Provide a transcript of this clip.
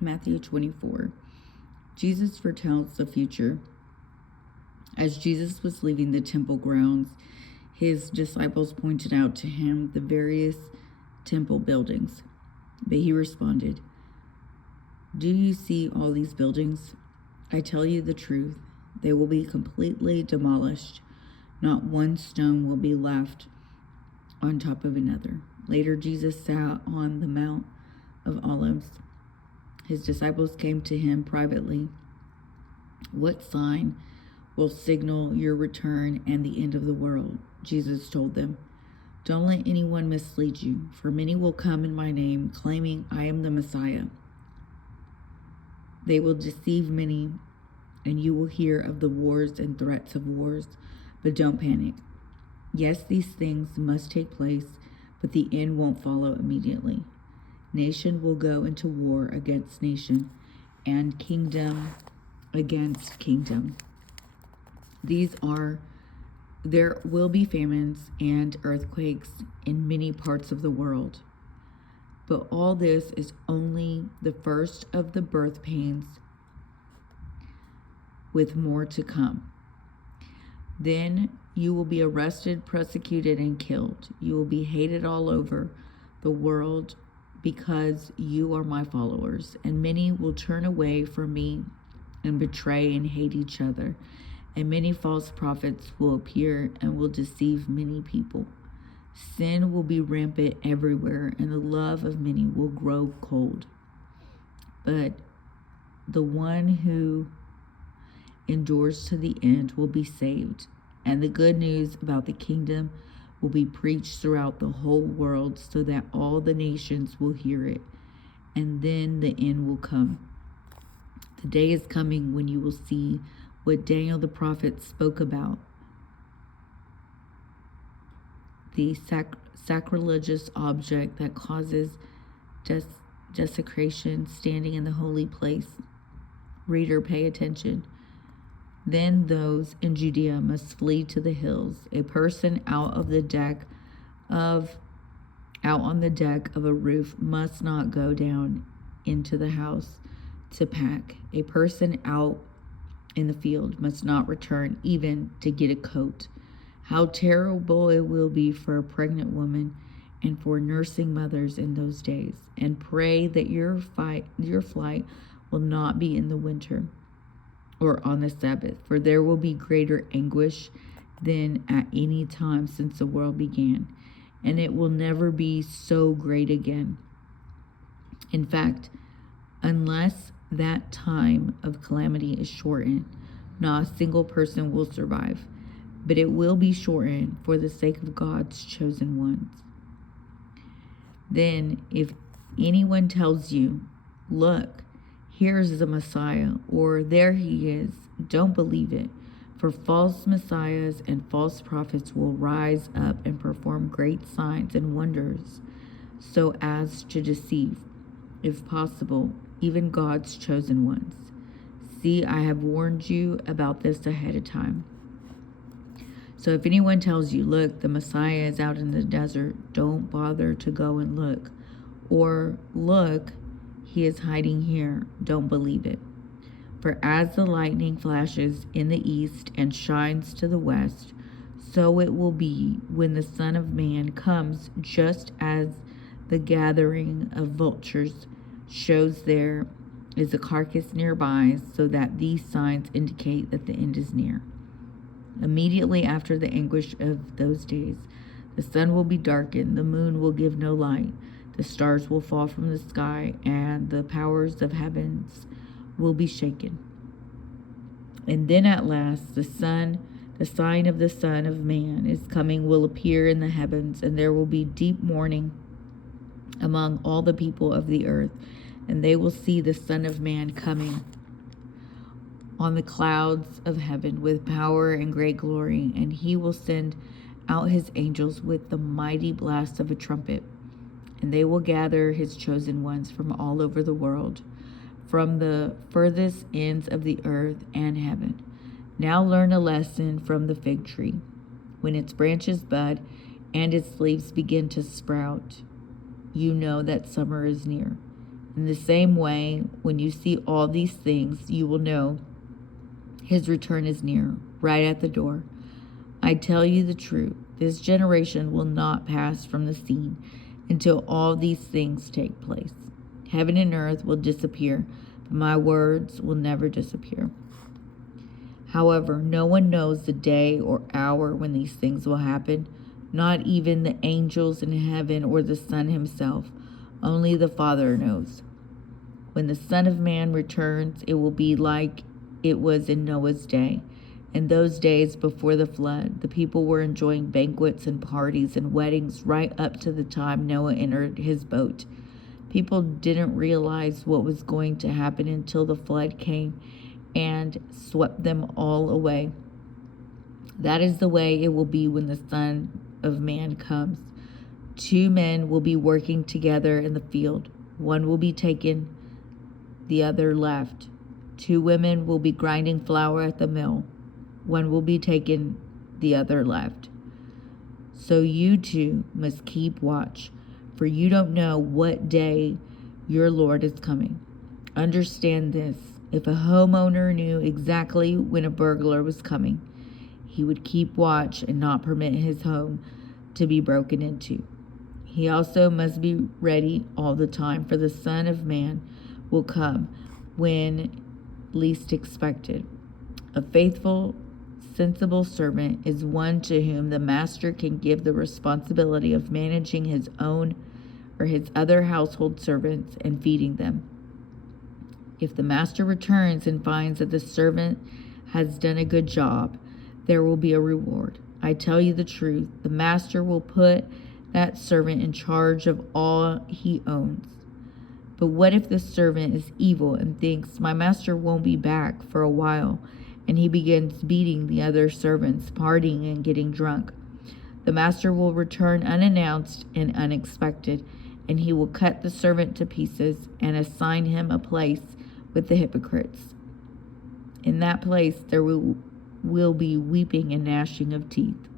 Matthew 24. Jesus foretells the future. As Jesus was leaving the temple grounds, his disciples pointed out to him the various temple buildings. But he responded, "Do you see all these buildings? I tell you the truth, they will be completely demolished. Not one stone will be left on top of another." Later, Jesus sat on the Mount of Olives. His disciples came to him privately. "What sign will signal your return and the end of the world?" Jesus told them. "Don't let anyone mislead you, for many will come in my name, claiming I am the Messiah. They will deceive many, and you will hear of the wars and threats of wars, but don't panic. Yes, these things must take place, but the end won't follow immediately. Nation will go into war against nation, and kingdom against kingdom. There will be famines and earthquakes in many parts of the world. But all this is only the first of the birth pains, with more to come. Then you will be arrested, persecuted, and killed. You will be hated all over the world because you are my followers, and many will turn away from me and betray and hate each other. And many false prophets will appear and will deceive many people. Sin will be rampant everywhere, and the love of many will grow cold. But the one who endures to the end will be saved. And the good news about the kingdom will be preached throughout the whole world so that all the nations will hear it. And then the end will come. The day is coming when you will see what Daniel the prophet spoke about, the sacrilegious object that causes desecration standing in the holy place. Reader, pay attention. Then those in Judea must flee to the hills. A person out on the deck of a roof must not go down into the house to pack. A person out in the field must not return even to get a coat. How terrible it will be for a pregnant woman and for nursing mothers in those days. And pray that your flight will not be in the winter or on the Sabbath, for there will be greater anguish than at any time since the world began, and it will never be so great again. In fact, unless that time of calamity is shortened, not a single person will survive, but it will be shortened for the sake of God's chosen ones. Then, if anyone tells you, "Look, here's the Messiah," or "There he is," don't believe it. For false messiahs and false prophets will rise up and perform great signs and wonders so as to deceive, if possible, even God's chosen ones. See, I have warned you about this ahead of time. So if anyone tells you, "Look, the Messiah is out in the desert," don't bother to go and look. Or, "Look, he is hiding here," don't believe it. For as the lightning flashes in the east and shines to the west, so it will be when the Son of Man comes. Just as the gathering of vultures shows there is a carcass nearby, so that these signs indicate that the end is near. Immediately after the anguish of those days, the sun will be darkened, the moon will give no light, the stars will fall from the sky, and the powers of heavens will be shaken. And then at last the sign of the Son of Man is coming will appear in the heavens, and there will be deep mourning among all the people of the earth, and they will see the Son of Man coming on the clouds of heaven with power and great glory, and he will send out his angels with the mighty blast of a trumpet, and they will gather his chosen ones from all over the world, from the furthest ends of the earth and heaven. Now learn a lesson from the fig tree. When its branches bud and its leaves begin to sprout, you know that summer is near. In the same way, when you see all these things, you will know his return is near, right at the door. I tell you the truth, this generation will not pass from the scene until all these things take place. Heaven and earth will disappear, but my words will never disappear. However, no one knows the day or hour when these things will happen, not even the angels in heaven or the Son himself. Only the Father knows. When the Son of Man returns, it will be like it was in Noah's day. In those days before the flood, the people were enjoying banquets and parties and weddings right up to the time Noah entered his boat. People didn't realize what was going to happen until the flood came and swept them all away. That is the way it will be when the Son of Man comes. 2 men will be working together in the field. One will be taken, the other left. 2 women will be grinding flour at the mill. One will be taken, the other left. So you too must keep watch, for you don't know what day your Lord is coming. Understand this. If a homeowner knew exactly when a burglar was coming, he would keep watch and not permit his home to be broken into. He also must be ready all the time, for the Son of Man will come when least expected. A faithful, sensible servant is one to whom the master can give the responsibility of managing his own or his other household servants and feeding them. If the master returns and finds that the servant has done a good job, there will be a reward. I tell you the truth, the master will put that servant in charge of all he owns. But what if the servant is evil and thinks, my master won't be back for a while, and he begins beating the other servants, partying and getting drunk? The master will return unannounced and unexpected, and he will cut the servant to pieces and assign him a place with the hypocrites. In that place there will be weeping and gnashing of teeth.